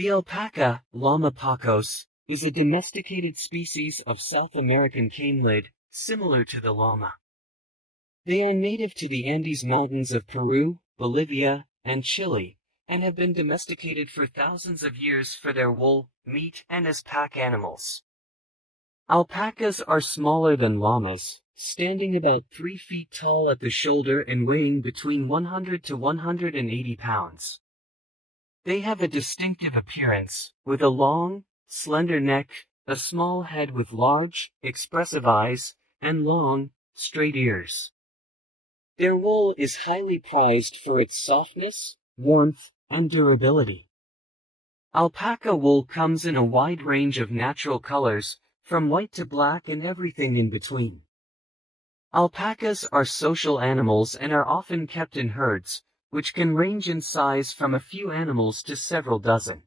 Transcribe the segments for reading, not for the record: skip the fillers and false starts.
The alpaca, Lama pacos, is a domesticated species of South American camelid, similar to the llama. They are native to the Andes Mountains of Peru, Bolivia, and Chile, and have been domesticated for thousands of years for their wool, meat, and as pack animals. Alpacas are smaller than llamas, standing about 3 feet tall at the shoulder and weighing between 100 to 180 pounds. They have a distinctive appearance, with a long, slender neck, a small head with large, expressive eyes, and long, straight ears. Their wool is highly prized for its softness, warmth, and durability. Alpaca wool comes in a wide range of natural colors, from white to black and everything in between. Alpacas are social animals and are often kept in herds, which can range in size from a few animals to several dozen.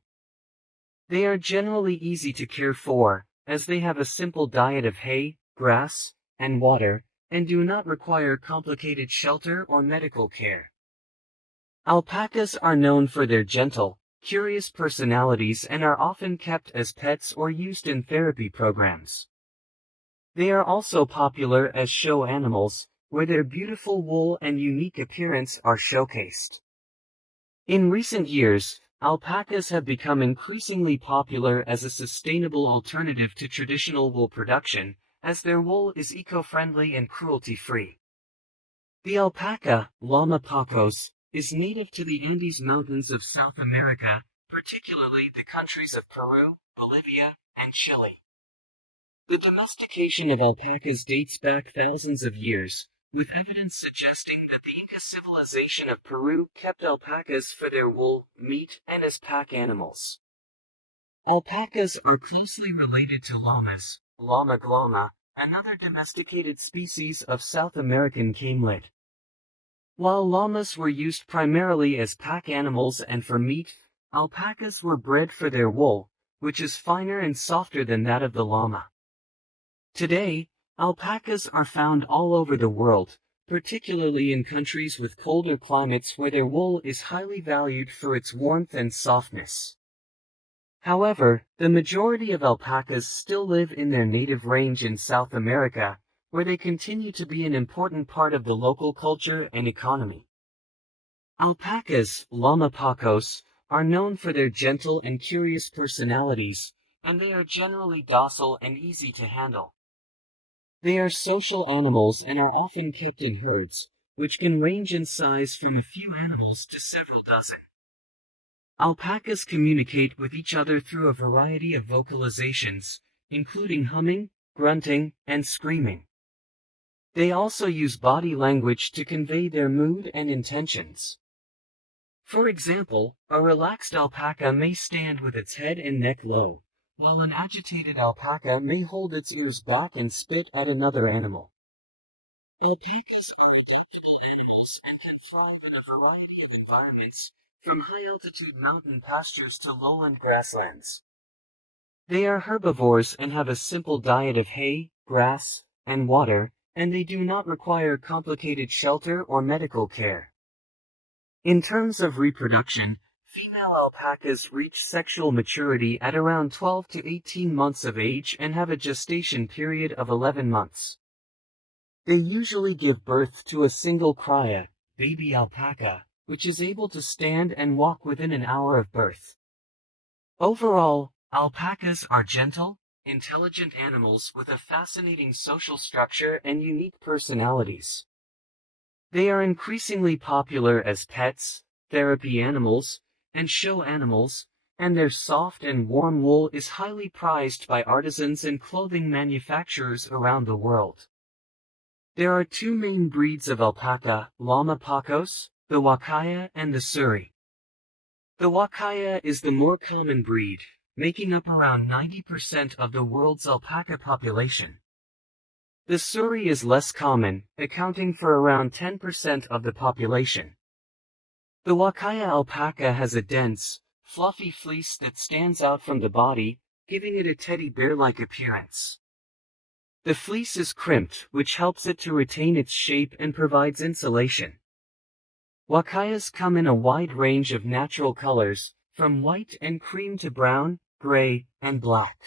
They are generally easy to care for, as they have a simple diet of hay, grass, and water, and do not require complicated shelter or medical care. Alpacas are known for their gentle, curious personalities and are often kept as pets or used in therapy programs. They are also popular as show animals, where their beautiful wool and unique appearance are showcased. In recent years, alpacas have become increasingly popular as a sustainable alternative to traditional wool production, as their wool is eco-friendly and cruelty-free. The alpaca, Lama pacos, is native to the Andes Mountains of South America, particularly the countries of Peru, Bolivia, and Chile. The domestication of alpacas dates back thousands of years, with evidence suggesting that the Inca civilization of Peru kept alpacas for their wool, meat, and as pack animals. Alpacas are closely related to llamas, llama glama, another domesticated species of South American camelid. While llamas were used primarily as pack animals and for meat, alpacas were bred for their wool, which is finer and softer than that of the llama. Today, alpacas are found all over the world, particularly in countries with colder climates where their wool is highly valued for its warmth and softness. However, the majority of alpacas still live in their native range in South America, where they continue to be an important part of the local culture and economy. Alpacas, Lama pacos, are known for their gentle and curious personalities, and they are generally docile and easy to handle. They are social animals and are often kept in herds, which can range in size from a few animals to several dozen. Alpacas communicate with each other through a variety of vocalizations, including humming, grunting, and screaming. They also use body language to convey their mood and intentions. For example, a relaxed alpaca may stand with its head and neck low, while an agitated alpaca may hold its ears back and spit at another animal. Alpacas are adaptable animals and can thrive in a variety of environments, from high-altitude mountain pastures to lowland grasslands. They are herbivores and have a simple diet of hay, grass, and water, and they do not require complicated shelter or medical care. In terms of reproduction, female alpacas reach sexual maturity at around 12 to 18 months of age and have a gestation period of 11 months. They usually give birth to a single cria, baby alpaca, which is able to stand and walk within an hour of birth. Overall, alpacas are gentle, intelligent animals with a fascinating social structure and unique personalities. They are increasingly popular as pets, therapy animals, and show animals, and their soft and warm wool is highly prized by artisans and clothing manufacturers around the world. There are two main breeds of alpaca, Lama pacos, the Wakaya and the Suri. The Wakaya is the more common breed, making up around 90% of the world's alpaca population. The Suri is less common, accounting for around 10% of the population. The Wakaya alpaca has a dense, fluffy fleece that stands out from the body, giving it a teddy bear-like appearance. The fleece is crimped, which helps it to retain its shape and provides insulation. Wakayas come in a wide range of natural colors, from white and cream to brown, gray, and black.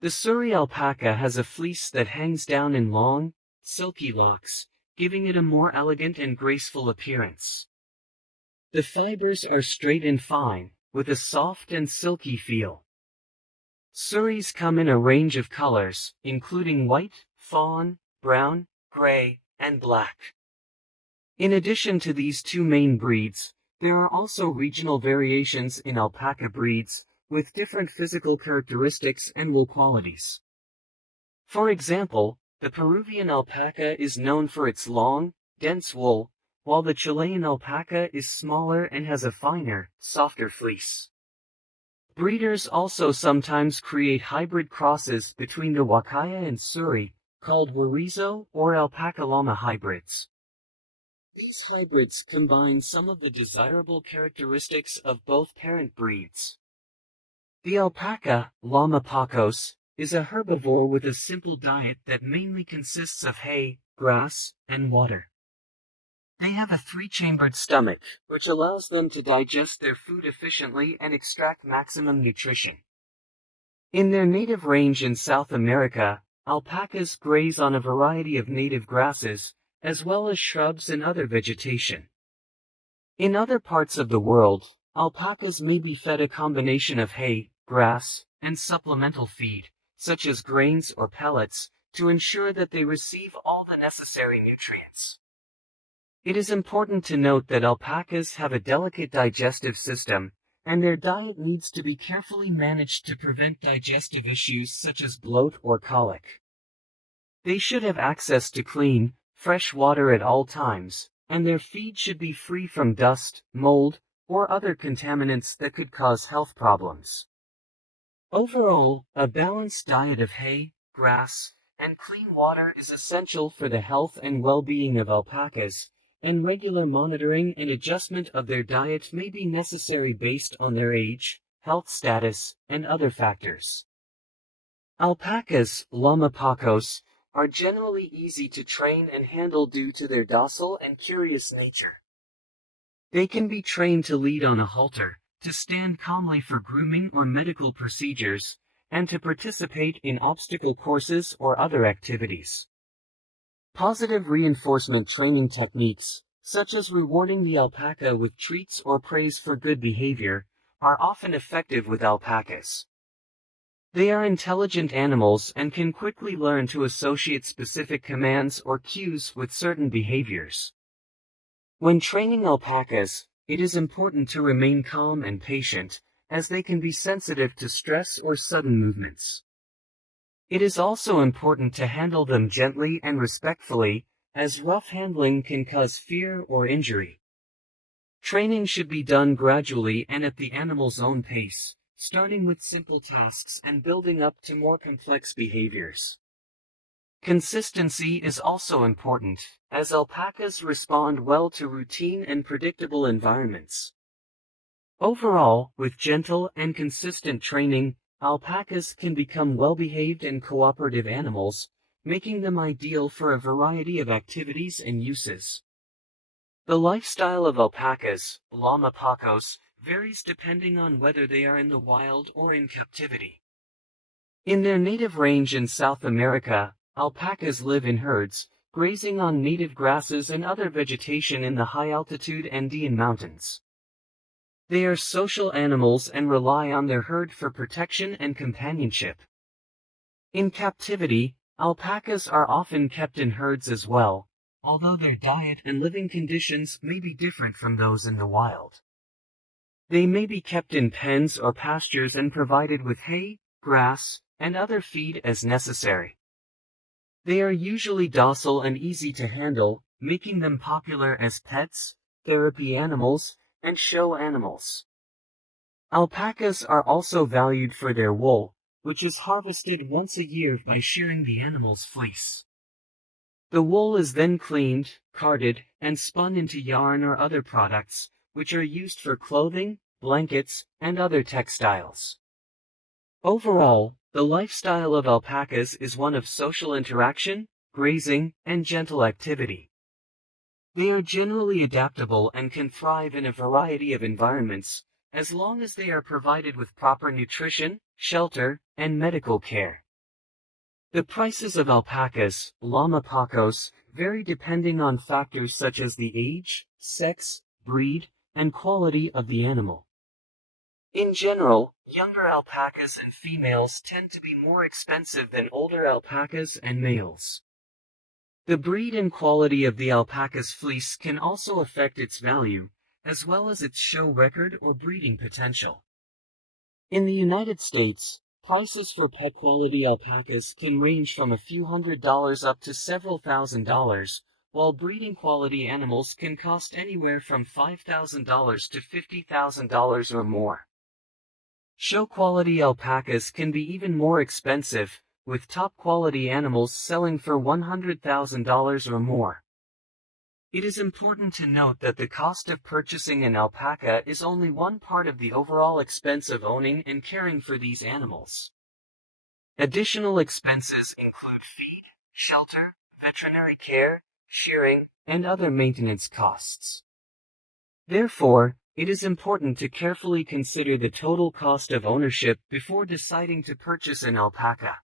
The Suri alpaca has a fleece that hangs down in long, silky locks, giving it a more elegant and graceful appearance. The fibers are straight and fine, with a soft and silky feel. Suris come in a range of colors, including white, fawn, brown, gray, and black. In addition to these two main breeds, there are also regional variations in alpaca breeds, with different physical characteristics and wool qualities. For example, the Peruvian alpaca is known for its long, dense wool, while the Chilean alpaca is smaller and has a finer, softer fleece. Breeders also sometimes create hybrid crosses between the Huacaya and Suri, called Huarizo or alpaca llama hybrids. These hybrids combine some of the desirable characteristics of both parent breeds. The alpaca, Lama pacos, is a herbivore with a simple diet that mainly consists of hay, grass, and water. They have a three-chambered stomach, which allows them to digest their food efficiently and extract maximum nutrition. In their native range in South America, alpacas graze on a variety of native grasses, as well as shrubs and other vegetation. In other parts of the world, alpacas may be fed a combination of hay, grass, and supplemental feed, such as grains or pellets, to ensure that they receive all the necessary nutrients. It is important to note that alpacas have a delicate digestive system, and their diet needs to be carefully managed to prevent digestive issues such as bloat or colic. They should have access to clean, fresh water at all times, and their feed should be free from dust, mold, or other contaminants that could cause health problems. Overall, a balanced diet of hay, grass, and clean water is essential for the health and well-being of alpacas, and regular monitoring and adjustment of their diet may be necessary based on their age, health status, and other factors. Alpacas, Lama pacos, are generally easy to train and handle due to their docile and curious nature. They can be trained to lead on a halter, to stand calmly for grooming or medical procedures, and to participate in obstacle courses or other activities. Positive reinforcement training techniques, such as rewarding the alpaca with treats or praise for good behavior, are often effective with alpacas. They are intelligent animals and can quickly learn to associate specific commands or cues with certain behaviors. When training alpacas, it is important to remain calm and patient, as they can be sensitive to stress or sudden movements. It is also important to handle them gently and respectfully, as rough handling can cause fear or injury. Training should be done gradually and at the animal's own pace, starting with simple tasks and building up to more complex behaviors. Consistency is also important, as alpacas respond well to routine and predictable environments. Overall, with gentle and consistent training, alpacas can become well-behaved and cooperative animals, making them ideal for a variety of activities and uses. The lifestyle of alpacas, Lama pacos, varies depending on whether they are in the wild or in captivity. In their native range in South America, alpacas live in herds, grazing on native grasses and other vegetation in the high-altitude Andean mountains. They are social animals and rely on their herd for protection and companionship. In captivity, alpacas are often kept in herds as well, although their diet and living conditions may be different from those in the wild. They may be kept in pens or pastures and provided with hay, grass, and other feed as necessary. They are usually docile and easy to handle, making them popular as pets, therapy animals, and show animals. Alpacas are also valued for their wool, which is harvested once a year by shearing the animal's fleece. The wool is then cleaned, carded, and spun into yarn or other products, which are used for clothing, blankets, and other textiles. Overall, the lifestyle of alpacas is one of social interaction, grazing, and gentle activity. They are generally adaptable and can thrive in a variety of environments, as long as they are provided with proper nutrition, shelter, and medical care. The prices of alpacas, Lama pacos, vary depending on factors such as the age, sex, breed, and quality of the animal. In general, younger alpacas and females tend to be more expensive than older alpacas and males. The breed and quality of the alpaca's fleece can also affect its value, as well as its show record or breeding potential. In the United States, prices for pet-quality alpacas can range from a few $100s up to several $1,000s, while breeding-quality animals can cost anywhere from $5,000 to $50,000 or more. Show-quality alpacas can be even more expensive, with top-quality animals selling for $100,000 or more. It is important to note that the cost of purchasing an alpaca is only one part of the overall expense of owning and caring for these animals. Additional expenses include feed, shelter, veterinary care, shearing, and other maintenance costs. Therefore, it is important to carefully consider the total cost of ownership before deciding to purchase an alpaca.